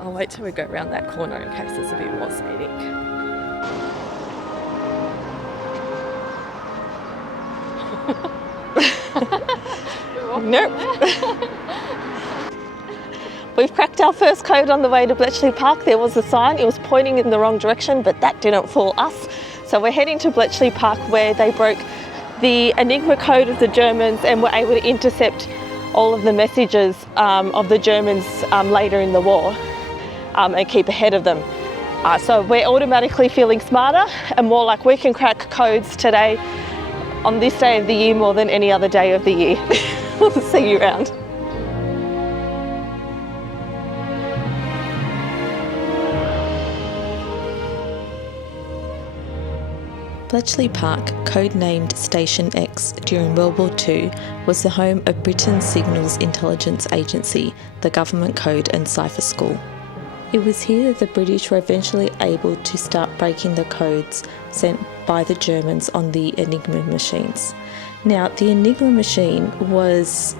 I'll wait till we go around that corner in case there's a bit more scenic. Nope. We've cracked our first code on the way to Bletchley Park. There was a sign, it was pointing in the wrong direction, but that didn't fool us. So we're heading to Bletchley Park where they broke the Enigma code of the Germans and were able to intercept all of the messages of the Germans later in the war and keep ahead of them. So we're automatically feeling smarter and more like we can crack codes today on this day of the year more than any other day of the year. We'll see you around. Bletchley Park, codenamed Station X during World War II, was the home of Britain's Signals Intelligence Agency, the Government Code and Cipher School. It was here that the British were eventually able to start breaking the codes sent by the Germans on the Enigma machines. Now, the Enigma machine was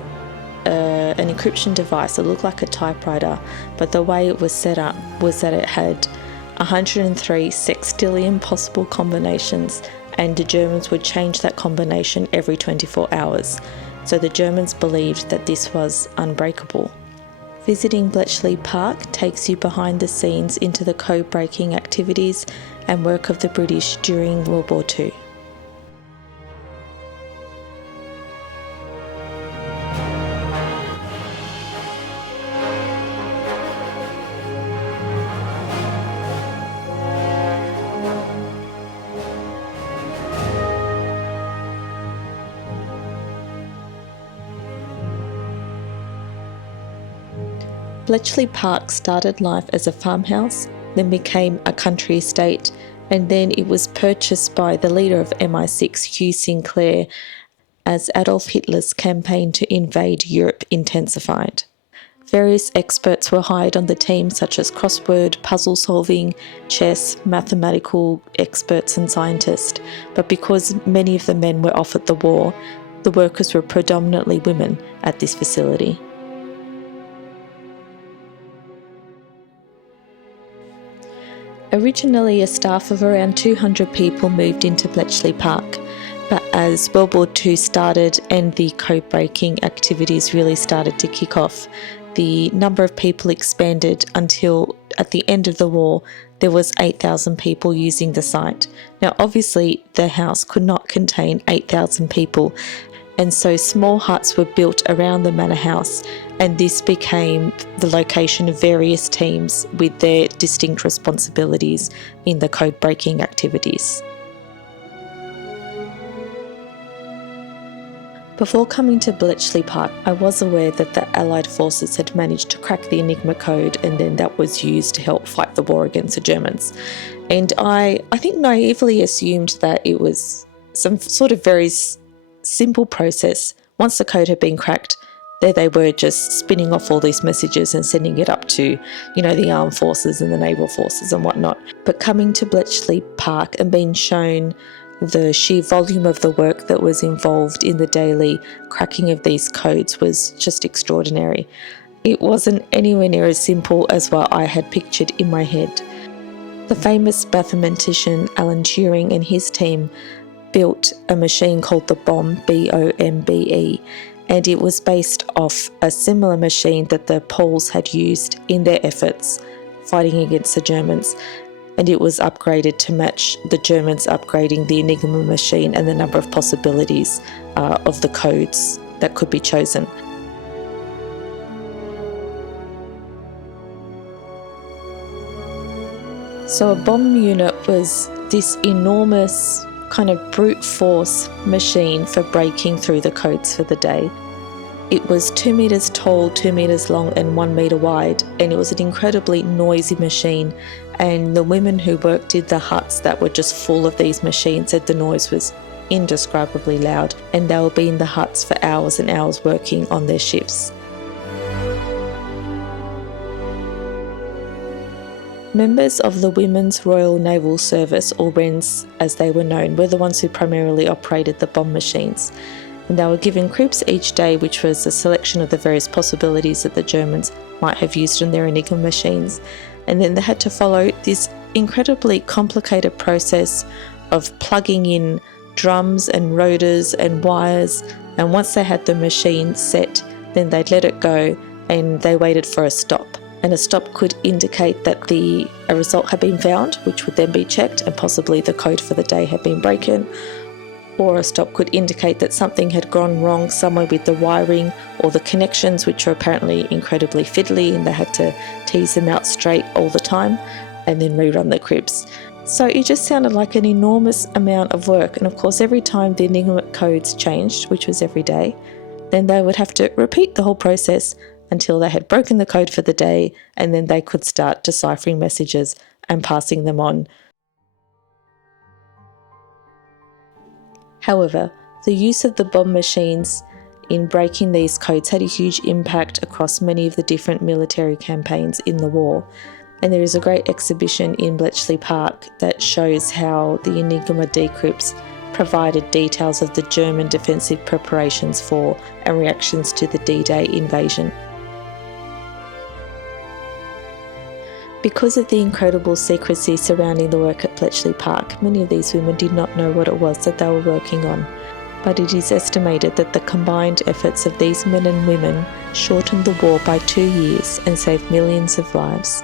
an encryption device. It looked like a typewriter, but the way it was set up was that it had 103 sextillion possible combinations, and the Germans would change that combination every 24 hours. So the Germans believed that this was unbreakable. Visiting Bletchley Park takes you behind the scenes into the code-breaking activities and work of the British during World War II. Bletchley Park started life as a farmhouse, then became a country estate, and then it was purchased by the leader of MI6, Hugh Sinclair, as Adolf Hitler's campaign to invade Europe intensified. Various experts were hired on the team, such as crossword, puzzle solving, chess, mathematical experts and scientists, but because many of the men were off at the war, the workers were predominantly women at this facility. Originally, a staff of around 200 people moved into Bletchley Park, but as World War II started and the code-breaking activities really started to kick off, the number of people expanded until at the end of the war there was 8,000 people using the site. Now obviously the house could not contain 8,000 people, and so small huts were built around the manor house, and this became the location of various teams with their distinct responsibilities in the code-breaking activities. Before coming to Bletchley Park, I was aware that the Allied forces had managed to crack the Enigma code, and then that was used to help fight the war against the Germans. And I think naively assumed that it was some sort of very simple process. Once the code had been cracked, there they were just spinning off all these messages and sending it up to, the armed forces and the naval forces and whatnot. But coming to Bletchley Park and being shown the sheer volume of the work that was involved in the daily cracking of these codes was just extraordinary. It wasn't anywhere near as simple as what I had pictured in my head. The famous mathematician Alan Turing and his team built a machine called the Bombe, B-O-M-B-E, and it was based off a similar machine that the Poles had used in their efforts fighting against the Germans, and it was upgraded to match the Germans upgrading the Enigma machine and the number of possibilities of the codes that could be chosen. So a bomb unit was this enormous kind of brute force machine for breaking through the codes for the day. It was 2 meters tall, 2 meters long and 1 meter wide, and it was an incredibly noisy machine, and the women who worked in the huts that were just full of these machines said the noise was indescribably loud, and they would be in the huts for hours and hours working on their shifts. Members of the Women's Royal Naval Service, or WRENS as they were known, were the ones who primarily operated the bomb machines. and they were given crypts each day, which was a selection of the various possibilities that the Germans might have used in their Enigma machines. And then they had to follow this incredibly complicated process of plugging in drums and rotors and wires, and once they had the machine set, then they'd let it go and they waited for a stop. And a stop could indicate that a result had been found, which would then be checked, and possibly the code for the day had been broken. Or a stop could indicate that something had gone wrong somewhere with the wiring or the connections, which are apparently incredibly fiddly, and they had to tease them out straight all the time and then rerun the crypts. So it just sounded like an enormous amount of work. And of course, every time the Enigma codes changed, which was every day, then they would have to repeat the whole process until they had broken the code for the day, and then they could start deciphering messages and passing them on. However, the use of the bombe machines in breaking these codes had a huge impact across many of the different military campaigns in the war. And there is a great exhibition in Bletchley Park that shows how the Enigma decrypts provided details of the German defensive preparations for and reactions to the D-Day invasion. Because of the incredible secrecy surrounding the work at Bletchley Park, many of these women did not know what it was that they were working on. But it is estimated that the combined efforts of these men and women shortened the war by 2 years and saved millions of lives.